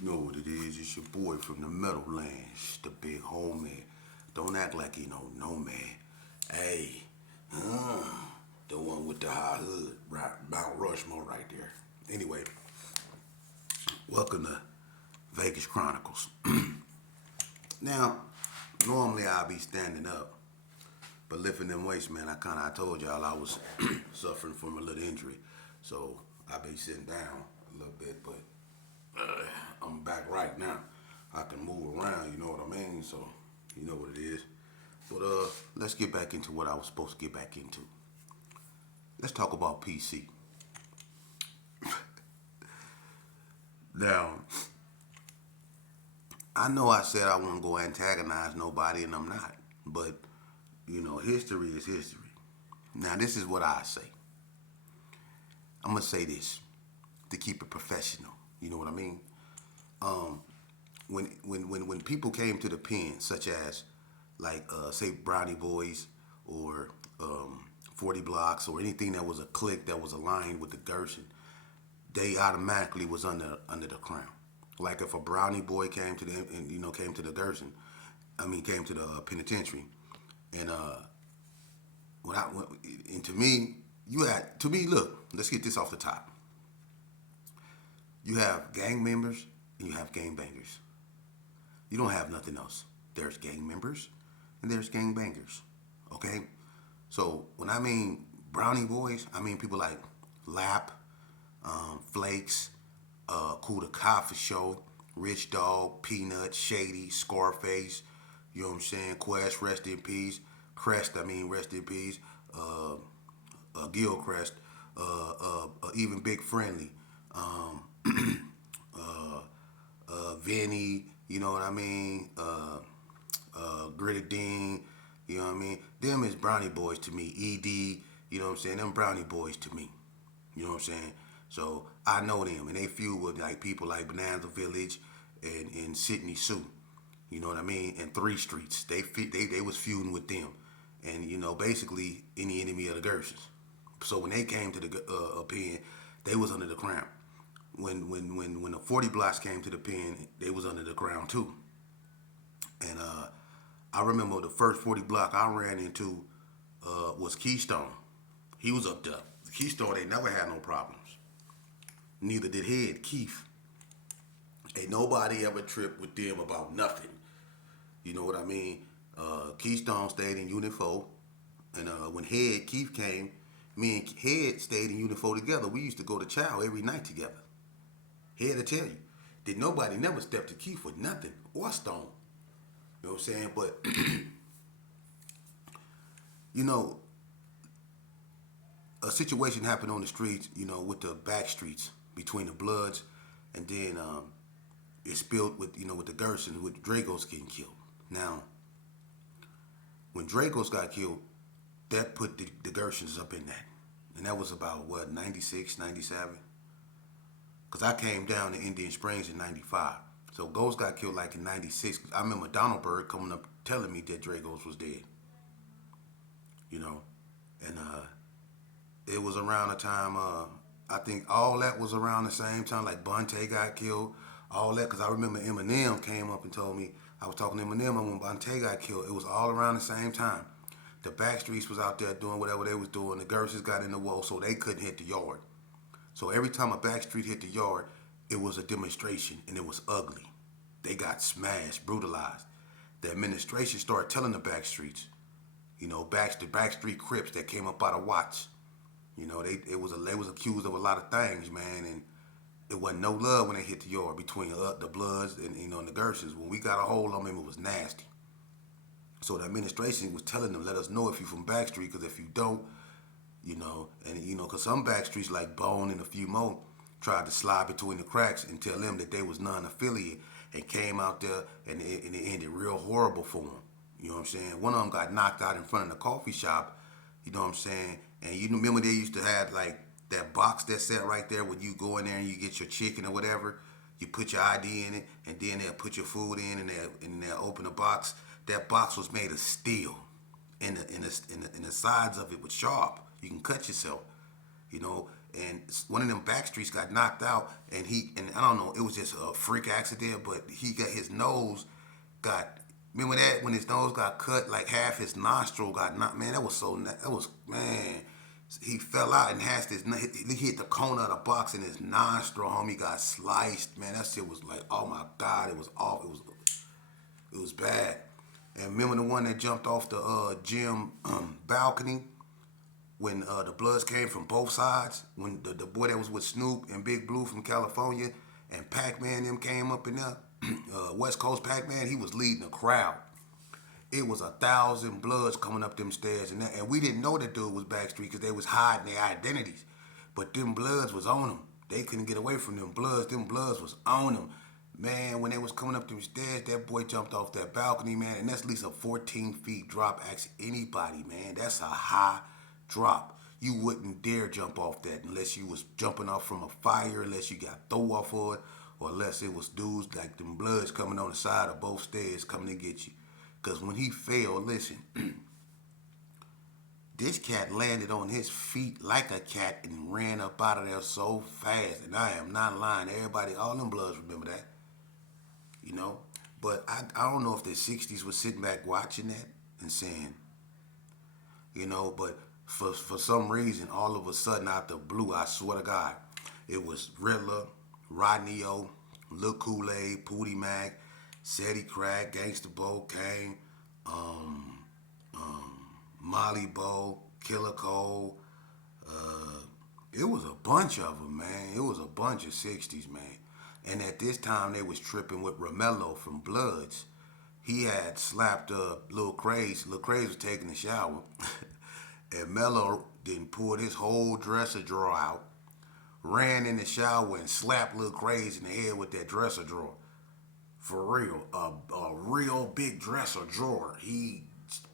You know what it is. It's your boy from the Meadowlands, the big homie. Don't act like you don't know me. Hey, uh, the one with the high hood, right, Mount Rushmore right there. Anyway, welcome to Vegas Chronicles. Now, normally I'll be standing up, but lifting them weights, man, I told y'all I was suffering from a little injury, so I be sitting down a little bit, but I'm back right now. I can move around, you know what I mean? So, you know what it is. But let's get back into what I was supposed to get back into. Let's talk about PC. Now, I know I said I wouldn't go antagonize nobody, and I'm not. But, history is history. Now, this is what I say. I'm going to say this to keep it professional. You know what I mean? When people came to the pen, such as like say Brownie Boys or 40 Blocks or anything that was a clique that was aligned with the Gershon, they automatically was under the crown. Like if a Brownie Boy came to the came to the Gershon, came to the penitentiary, and and to me, look, let's get this off the top. You have gang members and you have gang bangers. You don't have nothing else. There's gang members and there's gang bangers. Okay? So when I mean Brownie Boys, I mean people like Lap, Flakes, Cool the Cop for sure, Rich Dog, Peanut, Shady, Scarface, you know what I'm saying? Quest, rest in peace. Crest, rest in peace. Gilchrist, even Big Friendly, Vinny, you know what I mean? Gritty Dean, you know what I mean? Them is Brownie Boys to me. ED, you know what I'm saying? Them Brownie Boys to me. You know what I'm saying? So I know them, and they feud with like people like Bonanza Village and Sydney Sue. You know what I mean? And Three Streets. They was feuding with them, and basically any enemy of the Gershons. So when they came to the pen, they was under the crown. When the 40 blocks came to the pen, they was under the crown too. And I remember the first 40 block I ran into was Keystone. He was up there. Keystone ain't never had no problems. Neither did Head Keith. Ain't nobody ever tripped with them about nothing. You know what I mean? Keystone stayed in Unit 4. And when Head Keith came, me and Head stayed in Unit 4 together. We used to go to chow every night together. Head to tell you. Did nobody never step to Keith with nothing or Stone. You know what I'm saying? But, you know, a situation happened on the streets, with the back streets between the Bloods, and then it spilled with the Gersons, with Dragos getting killed. Now, when Dragos got killed, that put the Gersons up in that. And that was about, 96, 97? Because I came down to Indian Springs in 95. So Ghost got killed like in 96. I remember Donaldberg coming up telling me that Dragos was dead. And it was around the time, I think all that was around the same time, like Bonte got killed, all that, because I remember Eminem came up and told me, I was talking to Eminem when Bonte got killed. It was all around the same time. The Backstreets was out there doing whatever they was doing. The Gersons got in the wall, so they couldn't hit the yard. So every time a Backstreet hit the yard, it was a demonstration, and it was ugly. They got smashed, brutalized. The administration started telling the Backstreets, the Backstreet Crips that came up out of Watts. They was accused of a lot of things, man, and it wasn't no love when they hit the yard between the Bloods and and the Gersons. When we got a hold on them, it was nasty. So the administration was telling them, let us know if you from Backstreet, because if you don't, because some Backstreets like Bone and a few more tried to slide between the cracks and tell them that they was non-affiliate and came out there and it ended real horrible for them. You know what I'm saying? One of them got knocked out in front of the coffee shop. You know what I'm saying? And you remember they used to have like that box that sat right there when you go in there and you get your chicken or whatever. You put your ID in it, and then they'll put your food in, and they'll open the box. That box was made of steel, and the sides of it was sharp. You can cut yourself, and one of them back streets got knocked out, and I don't know, it was just a freak accident, but he got his nose got. Remember that when his nose got cut, like half his nostril got knocked. Man, that was man. He fell out and has this. He hit the corner of the box in his nostril. Homie got sliced. Man, that shit was like, oh my god, it was off. It was bad. And remember the one that jumped off the gym balcony when the Bloods came from both sides? When the boy that was with Snoop and Big Blue from California and Pac-Man them came up in there, West Coast Pac-Man, he was leading the crowd. It was 1,000 Bloods coming up them stairs, and we didn't know that dude was Backstreet because they was hiding their identities. But them Bloods was on them. They couldn't get away from them Bloods. Them Bloods was on them. Man, when they was coming up them stairs, that boy jumped off that balcony, man, and that's at least a 14 feet drop. Ask anybody, man. That's a high drop. You wouldn't dare jump off that unless you was jumping off from a fire, unless you got throw off of it, or unless it was dudes like them Bloods coming on the side of both stairs coming to get you. Because when he fell, listen, this cat landed on his feet like a cat and ran up out of there so fast. And I am not lying. Everybody, all them Bloods remember that. You know? But I don't know if the 60s was sitting back watching that and saying, you know, but for some reason, all of a sudden out the blue, I swear to God, it was Riddler, Rodney O, Lil Kool-Aid, Pootie Mac, Seti Crack, Gangsta Bo, Kane, Molly Bo, Killer Cole. It was a bunch of them, man. It was a bunch of 60s, man. And at this time, they was tripping with Romello from Bloods. He had slapped up Lil Craze. Lil Craze was taking a shower. And Mello then pulled his whole dresser drawer out, ran in the shower and slapped Lil Craze in the head with that dresser drawer. For real, a real big dresser drawer. He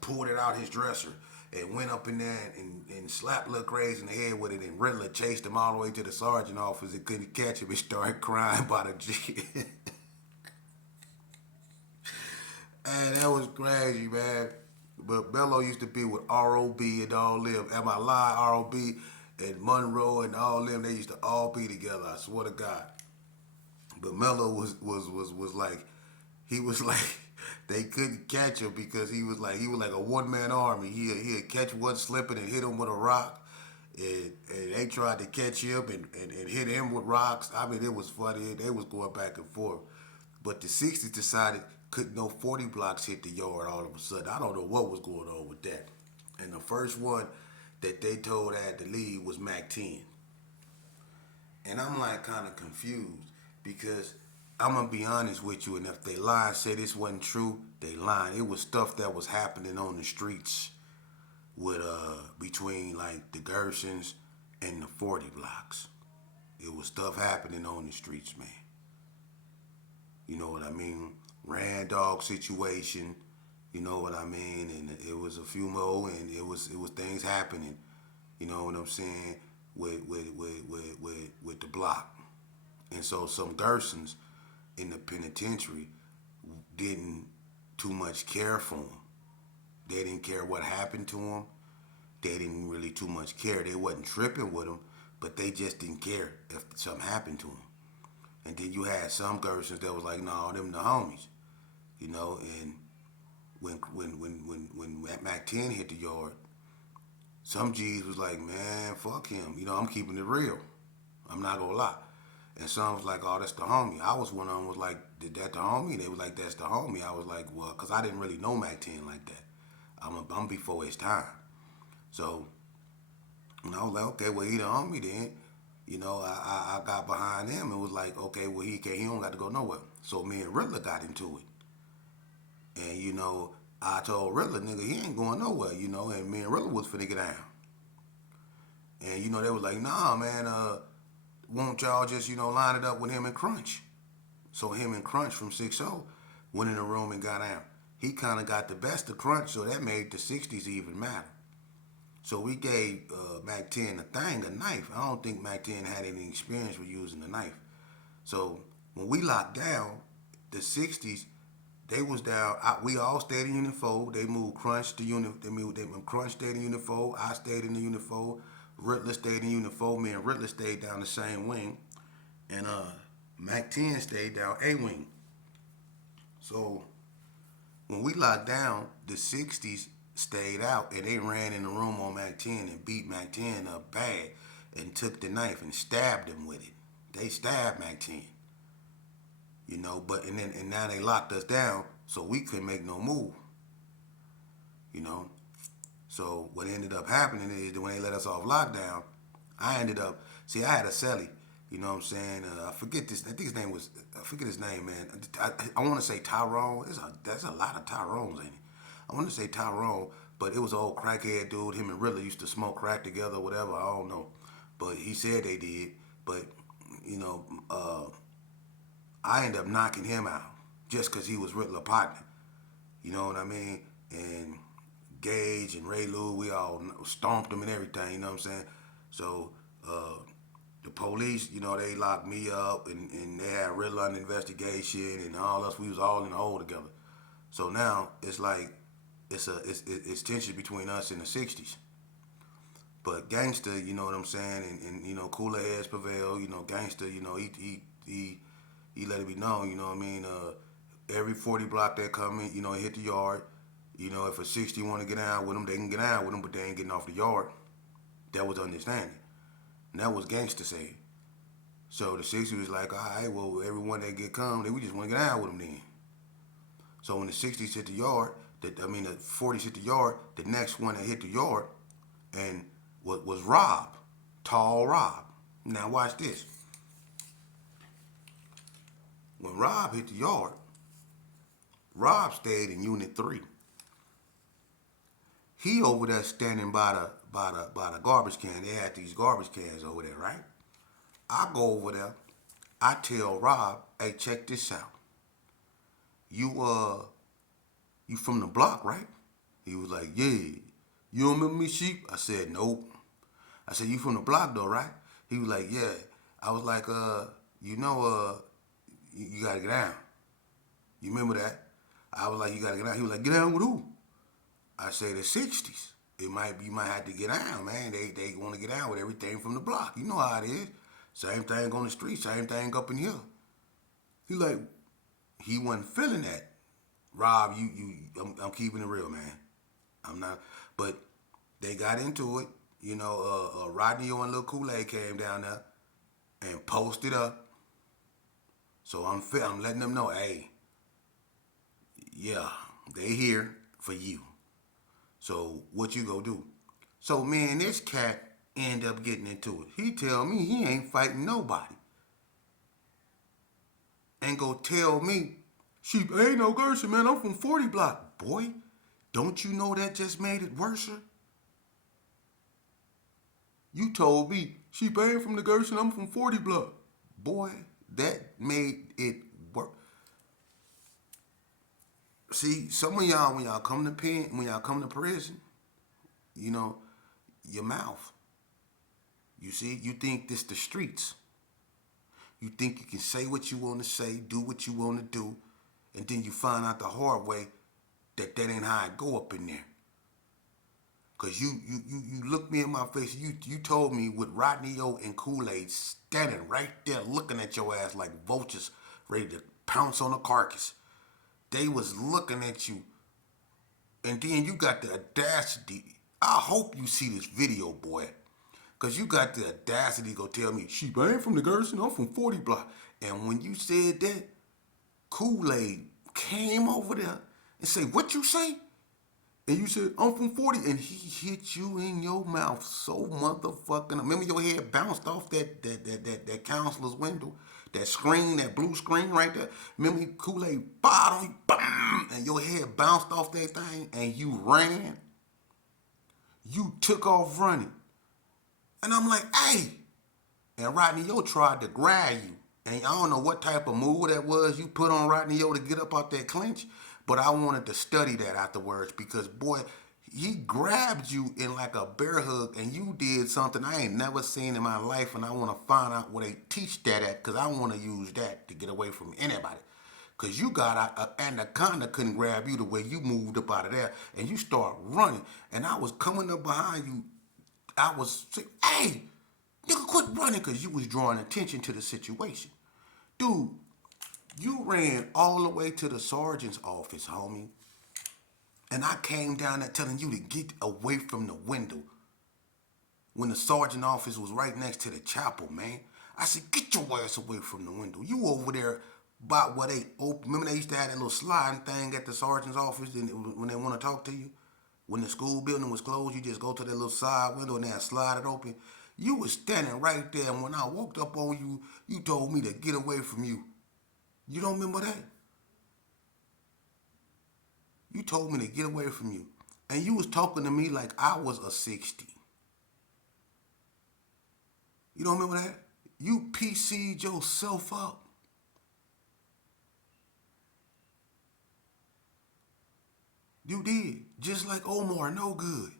pulled it out his dresser and went up in there and slapped Lil Crazy in the head with it, and Riddler chased him all the way to the sergeant office and couldn't catch him and started crying by the G. Man, that was crazy, man. But Bello used to be with ROB and all them. Am I lie? ROB and Monroe and all them, they used to all be together, I swear to God. But Mello was like, he was like, they couldn't catch him because he was like a one man army. He'd catch one slipping and hit him with a rock, and they tried to catch him and hit him with rocks. I mean, it was funny. They was going back and forth. But the 60s decided couldn't no 40 blocks hit the yard all of a sudden. I don't know what was going on with that. And the first one that they told had to leave was Mac 10. And I'm like kind of confused because I'm going to be honest with you, and if they lie and say this wasn't true, they lying. It was stuff that was happening on the streets with between like the Gersons and the 40 blocks. It was stuff happening on the streets, man. You know what I mean? Randog situation, you know what I mean? And it was a few more, and it was things happening, you know what I'm saying, with the block. And so some Gersons in the penitentiary didn't too much care for him. They didn't care what happened to him. They didn't really too much care. They wasn't tripping with him, but they just didn't care if something happened to him. And then you had some Gersons that was like, no, them the homies, you know. And when Mac 10 hit the yard, some G's was like, man, fuck him. You know, I'm keeping it real. I'm not gonna lie. And some was like, oh, that's the homie. I was one of them was like, did that the homie? They was like, that's the homie. I was like, well, because I didn't really know Mac 10 like that. I'm before his time. So, and I was like, okay, well, he the homie then. You know, I got behind him and was like, okay, well, he don't got to go nowhere. So me and Riddler got into it. And, you know, I told Riddler, nigga, he ain't going nowhere, you know, and me and Riddler was finna get down. And, you know, they was like, nah, man, won't y'all just, you know, line it up with him and Crunch? So him and Crunch from 6-0 went in the room and got down. He kind of got the best of Crunch, so that made the 60s even matter. So we gave Mac 10 a knife. I don't think Mac 10 had any experience with using a knife. So when we locked down, the 60s, they was down. We all stayed in Unit 4. They moved Crunch to Unit. Crunch stayed in Unit 4. I stayed in the Unit 4. Riddler stayed in Unit 4. Me and Riddler stayed down the same wing. And Mac 10 stayed down A wing. So when we locked down, the 60s stayed out and they ran in the room on Mac 10 and beat Mac 10 up bad and took the knife and stabbed him with it. They stabbed Mac 10. But and now they locked us down so we couldn't make no move. You know. So what ended up happening is that when they let us off lockdown, I ended up I had a celly. You know what I'm saying? I forget this. I think his name was. I forget his name, man. I want to say Tyrone. There's a lot of Tyrones, ain't it? I want to say Tyrone, but it was an old crackhead dude. Him and Riddler used to smoke crack together, whatever. I don't know, but he said they did. But you know, I ended up knocking him out just because he was Riddler partner. You know what I mean? And Gage and Ray Lou, we all stomped them and everything. You know what I'm saying? So. The police, they locked me up and they had Riddler under investigation and all us. We was all in the hole together. So now it's like it's tension between us and the '60s. But gangster, you know what I'm saying, and cooler heads prevail. Gangster, he let it be known. You know what I mean. Every 40 block that come in, he hit the yard. If a 60 want to get out with him, they can get out with him, but they ain't getting off the yard. That was understanding. And that was gangster saying. So the 60 was like, all right, well, everyone that get come, we just want to get out with them then. So when the 60s hit the yard, the 40s hit the yard, the next one that hit the yard and was Rob, Tall Rob. Now watch this. When Rob hit the yard, Rob stayed in Unit 3. He over there standing by the garbage can. They had these garbage cans over there, right? I go over there. I tell Rob, hey, check this out. You from the block, right? He was like, yeah. You don't remember me, Sheep? I said, nope. I said, you from the block though, right? He was like, yeah. I was like, you gotta get down. You remember that? I was like, you gotta get down. He was like, get down with who? I say the 60s. You might have to get down, man. They want to get down with everything from the block. You know how it is. Same thing on the street, same thing up in here. He wasn't feeling that. Rob, I'm keeping it real, man. I'm not, but they got into it. Rodney and Lil Kool-Aid came down there and posted up. So I'm letting them know, hey, yeah, they here for you. So what you gonna do? So me and this cat end up getting into it. He tell me he ain't fighting nobody. And go tell me, Sheep, ain't no Gerson, man. I'm from 40 block. Boy, don't you know that just made it worse? You told me, Sheep, I ain't from the Gerson, I'm from 40 block. Boy, that made it worse. See, some of y'all, when y'all come to prison, your mouth. You see, you think this the streets. You think you can say what you want to say, do what you want to do, and then you find out the hard way that ain't how it go up in there. Cause you looked me in my face. You told me with Rodney O and Kool-Aid standing right there looking at your ass like vultures ready to pounce on a carcass. They was looking at you, and then you got the audacity. I hope you see this video, boy. Cause you got the audacity to go tell me, Sheep, I ain't from the Gerson, I'm from 40 block. And when you said that, Kool-Aid came over there and say, what you say? And you said, I'm from 40. And he hit you in your mouth so motherfucking. Remember your head bounced off that counselor's window? That screen, that blue screen right there? Remember Kool-Aid bottom, bam, and your head bounced off that thing and you ran? You took off running. And I'm like, hey. And Rodney O tried to grab you. And I don't know what type of move that was you put on Rodney O to get up out that clinch. But I wanted to study that afterwards because, boy, he grabbed you in like a bear hug and you did something I ain't never seen in my life. And I want to find out where they teach that at because I want to use that to get away from anybody. Because you got an anaconda couldn't grab you the way you moved up out of there and you start running. And I was coming up behind you I was saying, hey, nigga, quit running, because you was drawing attention to the situation. Dude, you ran all the way to the sergeant's office, homie. And I came down there telling you to get away from the window when the sergeant office was right next to the chapel, man. I said, get your ass away from the window. You over there about where they open. Remember they used to have that little sliding thing at the sergeant's office when they want to talk to you? When the school building was closed, you just go to that little side window and then slide it open. You was standing right there, and when I walked up on you, you told me to get away from you. You don't remember that? You told me to get away from you. And you was talking to me like I was a 60. You don't remember that? You PC'd yourself up. You did. Just like Omar, no good.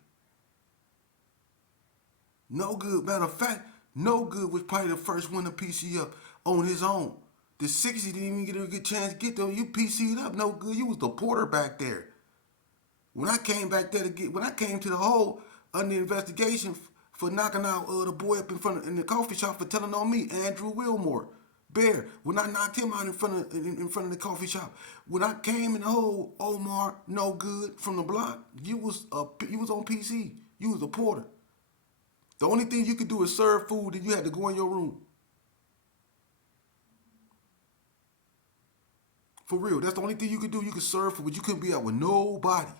No good. Matter of fact, no good was probably the first one to PC up on his own. The 60 didn't even get a good chance to get them. You PC'd up, no good. You was the porter back there. When I came back there when I came to the hole under investigation for knocking out the boy up in the coffee shop for telling on me, Andrew Wilmore, Bear. When I knocked him out in front of the coffee shop, when I came in the hole, Omar, no good from the block. You was on PC. You was a porter. The only thing you could do is serve food, and you had to go in your room. For real, that's the only thing you could do. You could serve food, but you couldn't be out with nobody.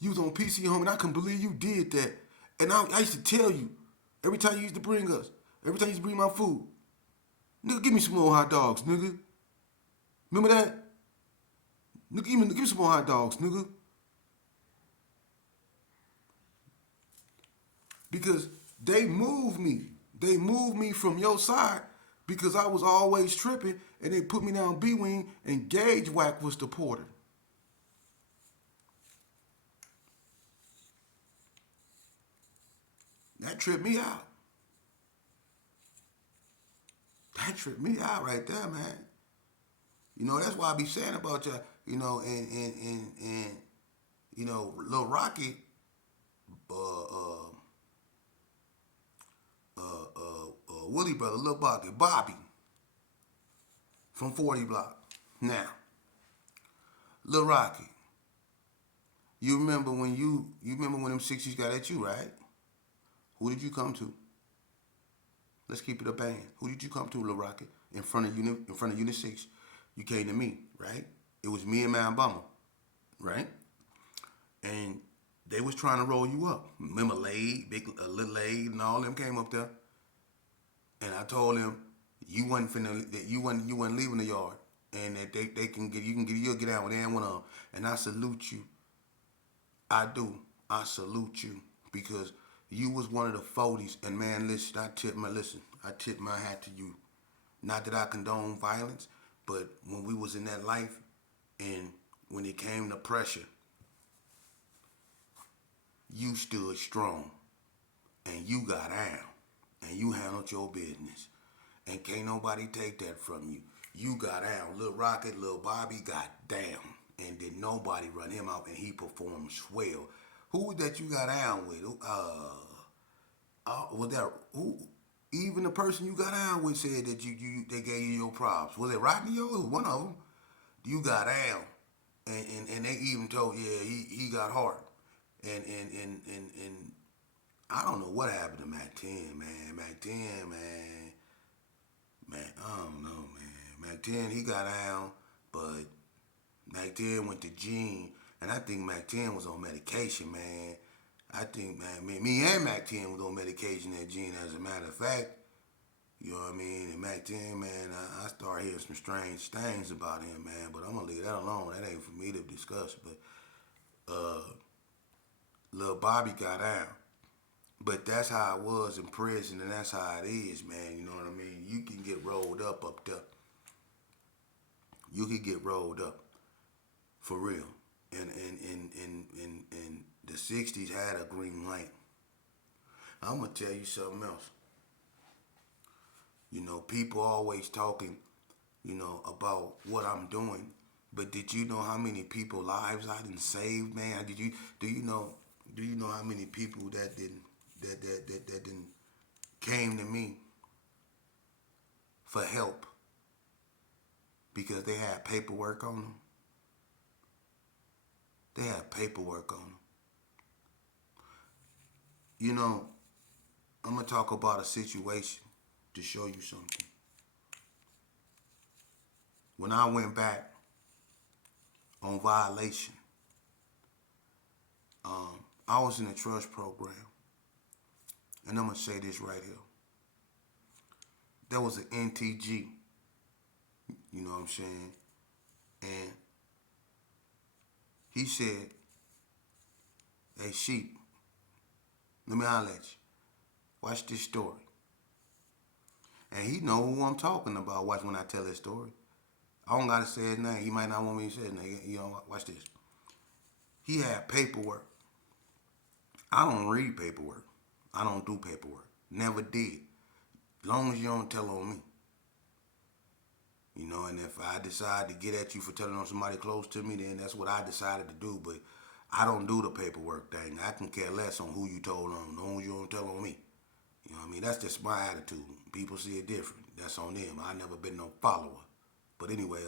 You was on PC home, and I couldn't believe you did that. And I used to tell you, every time you used to bring us, every time you used to bring my food, nigga, give me some more hot dogs, nigga. Remember that? Nigga, give me some more hot dogs, nigga. Because they moved me. They moved me from your side because I was always tripping, and they put me down B-wing, and Gage Whack was the porter. That tripped me out. That tripped me out right there, man. You know, that's why I be saying about you, you know, and you know, Lil Rocky, Willie brother, Lil Bobby from 40 Block. Now, Lil Rocky, you remember when them 60s got at you, right? Who did you come to? Let's keep it a band. Who did you come to, Lil Rocky? In front of Unit 6, you came to me, right? It was me and Man Bummer, right? And they was trying to roll you up. Remember Lade, Little Lade, and all them came up there. And I told them you wasn't leaving the yard, and that you'll get out with anyone on. And I salute you. I do. I salute you because you was one of the 40s. And man, I tip my hat to you. Not that I condone violence, but when we was in that life, and when it came to pressure, you stood strong, and you got down, and you handled your business, and can't nobody take that from you. You got down. Lil Rocket, Lil Bobby got down, and did nobody run him out, and he performed swell. Who that you got down with? Was that who? Even the person you got down with said that they gave you your props. Was it Rodney? Or one of them? You got down, and they even told he got hard, and I don't know what happened to Mac 10, man. Mac 10, man, I don't know, man. Mac 10, he got down, but Mac 10 went to Gene, and I think Mac 10 was on medication, man. I think, man, me and Mac 10 was on medication at Gene, as a matter of fact. You know what I mean? And Mac 10, man, I started hearing some strange things about him, man, but I'm going to leave that alone. That ain't for me to discuss, but Lil Bobby got out. But that's how it was in prison, and that's how it is, man. You know what I mean? You can get rolled up there. You can get rolled up, for real. And the 60s had a green light. I'm going to tell you something else. You know, people always talking, you know, about what I'm doing. But did you know how many lives I done saved, man? Do you know how many people that that didn't came to me for help because they had paperwork on them. They had paperwork on them. You know, I'm gonna talk about a situation to show you something. When I went back on violation, I was in a trust program, and I'm gonna say this right here. There was an NTG, you know what I'm saying, and he said, "Hey, sheep, let me holler at you. Watch this story." And he know who I'm talking about. Watch when I tell this story. I don't gotta say his name. He might not want me to say his name. You know, watch this. He had paperwork. I don't read paperwork. I don't do paperwork. Never did. As long as you don't tell on me. You know, and if I decide to get at you for telling on somebody close to me, then that's what I decided to do. But I don't do the paperwork thing. I can care less on who you told on. As long as you don't tell on me. You know what I mean? That's just my attitude. People see it different. That's on them. I never been no follower. But anyway,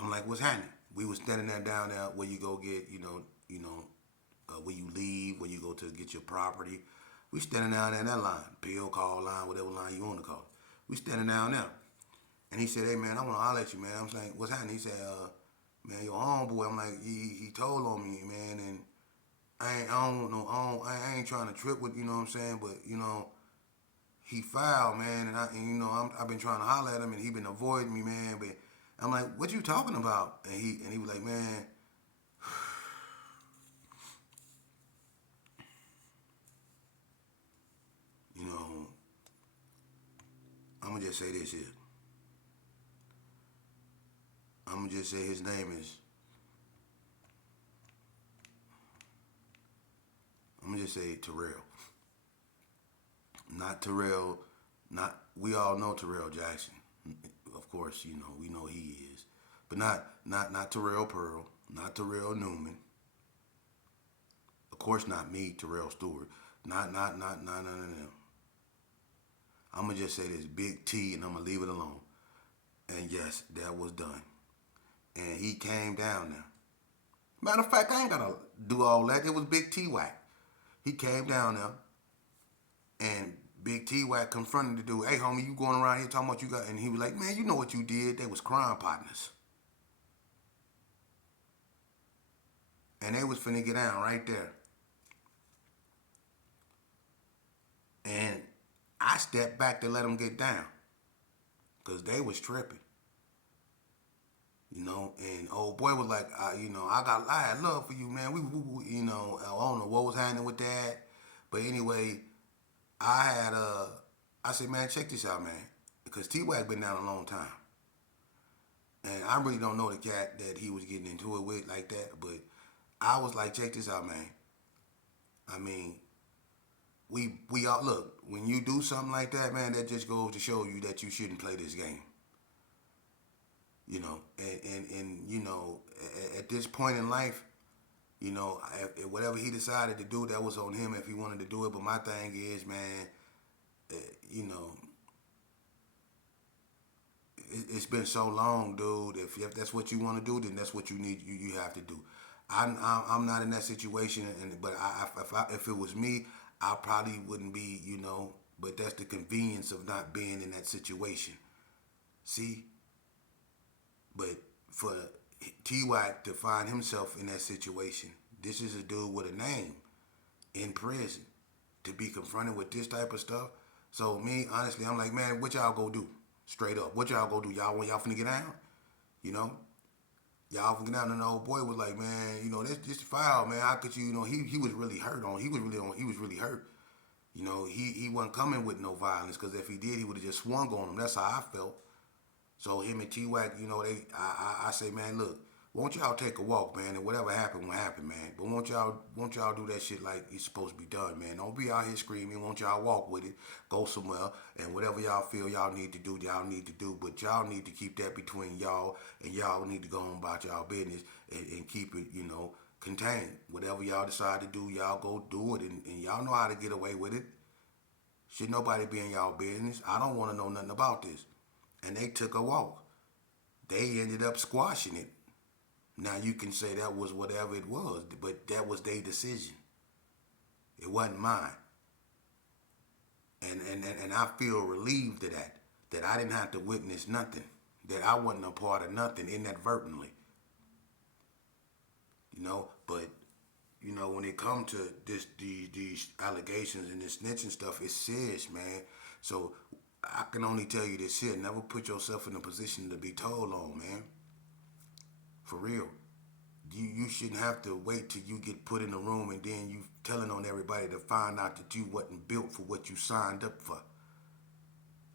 I'm like, what's happening? We was standing there down there where you go get, where you leave, where you go to get your property. We standing down there in that line, pill call line, whatever line you want to call it. We standing down there. And he said, "Hey man, I want to holler at you, man." I was like, "What's happening?" He said, "Man, your homeboy." I'm like, he told on me, man, and I don't want no, I ain't trying to trip with, you know what I'm saying, but he fouled, man, and I've been trying to holler at him, and he been avoiding me, man. But I'm like, "What you talking about?" And he was like, "Man, you know, I'm gonna just say this here. I'm gonna just say his name is. I'm gonna just say Terrell, not Terrell. Not we all know Terrell Jackson, of course. We know he is, but not Terrell Pearl, not Terrell Newman. Of course, not me, Terrell Stewart. Not none of them. I'm gonna just say this Big T, and I'm gonna leave it alone. And yes, that was done. And he came down there. Matter of fact, I ain't gotta do all that. It was Big T Wack. He came down there, and Big T Wack confronted the dude. "Hey, homie, you going around here talking about you got?" And he was like, "Man, you know what you did? They was crime partners, and they was finna get down right there." And I stepped back to let them get down, cause they was tripping. And old boy was like, I had love for you, man. I don't know what was happening with that, but anyway, I had I said, "Man, check this out, man," because T Wack been down a long time, and I really don't know the cat that he was getting into it with like that, but I was like, "Check this out, man. I mean, we all look when you do something like that, man. That just goes to show you that you shouldn't play this game." At this point in life, whatever he decided to do, that was on him if he wanted to do it. But my thing is, man, uh, you know, it's been so long, dude. If that's what you want to do, then that's what you need. You have to do. I'm not in that situation, but if it was me, I probably wouldn't be, But that's the convenience of not being in that situation. See, but for T-Wack to find himself in that situation, this is a dude with a name in prison to be confronted with this type of stuff. So me, honestly, I'm like, man, what y'all go do? Straight up, what y'all go do? Y'all finna get down? You know, y'all finna get down. And the old boy was like, man, that's just foul, man. How could you? He was really hurt on. He was really hurt. He wasn't coming with no violence because if he did, he would have just swung on him. That's how I felt. So him and T-Wack, I say, man, look, won't y'all take a walk, man, and whatever happened will happen, man. But won't y'all do that shit like it's supposed to be done, man. Don't be out here screaming. Won't y'all walk with it, go somewhere, and whatever y'all feel y'all need to do, y'all need to do. But y'all need to keep that between y'all, and y'all need to go on about y'all business and keep it, contained. Whatever y'all decide to do, y'all go do it, and y'all know how to get away with it. Should nobody be in y'all business? I don't want to know nothing about this. And they took a walk. They ended up squashing it. Now you can say that was whatever it was, but that was their decision. It wasn't mine. And I feel relieved of that. That I didn't have to witness nothing. That I wasn't a part of nothing inadvertently. But when it comes to these allegations and this snitching stuff, it's serious, man. So I can only tell you this here: never put yourself in a position to be told on, man. For real. You shouldn't have to wait till you get put in a room and then you telling on everybody to find out that you wasn't built for what you signed up for.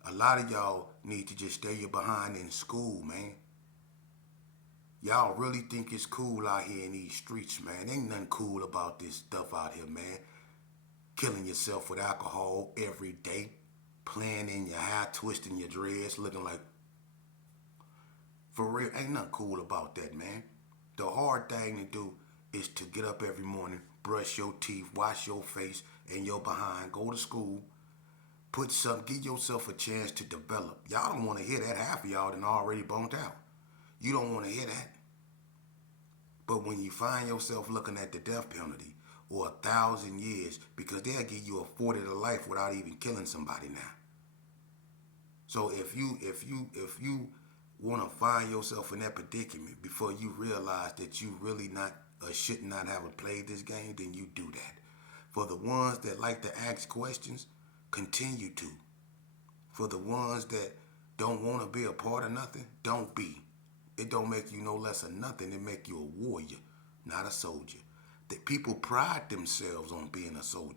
A lot of y'all need to just stay your behind in school, man. Y'all really think it's cool out here in these streets, man. Ain't nothing cool about this stuff out here, man. Killing yourself with alcohol every day, playing in your hair, twisting your dreads, looking like, for real, ain't nothing cool about that, man. The hard thing to do is to get up every morning, brush your teeth, wash your face and your behind, go to school, give yourself a chance to develop. Y'all don't want to hear that. Half of y'all done already burnt out. You don't want to hear that. But when you find yourself looking at the death penalty or 1,000 years, because they'll give you a 40 to life without even killing somebody now. So if you want to find yourself in that predicament before you realize that you really not or should not have played this game, then you do that. For the ones that like to ask questions, continue to. For the ones that don't want to be a part of nothing, don't be. It don't make you no less of nothing. It make you a warrior, not a soldier. That people pride themselves on being a soldier.